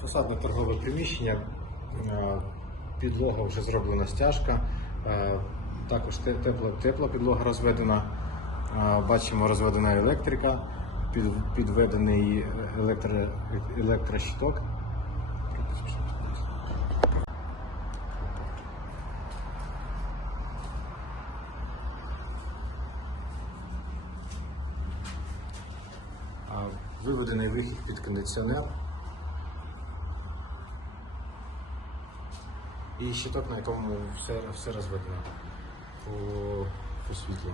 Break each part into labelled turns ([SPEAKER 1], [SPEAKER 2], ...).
[SPEAKER 1] Фасадне торгове приміщення, е, підлога вже зроблена стяжка, е, також тепла, тепла підлога розведена, е, бачимо розведена електрика, підведений електро, електрощиток. Виведений вихід під кондиціонер. І щиток, на якому все, все розведено по, по світлу.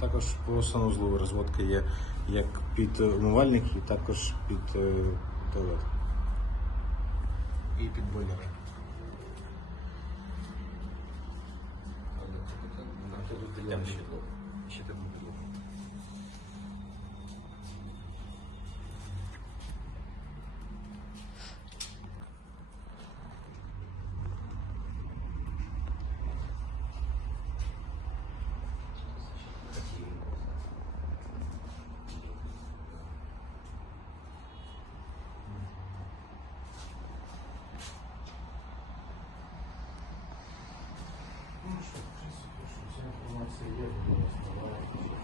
[SPEAKER 1] Також по санузлу розводка є як під умивальник, і також під е, туалет. І під бойлери.
[SPEAKER 2] Ще. Щиток підлогу.
[SPEAKER 1] Вся інформація є, вона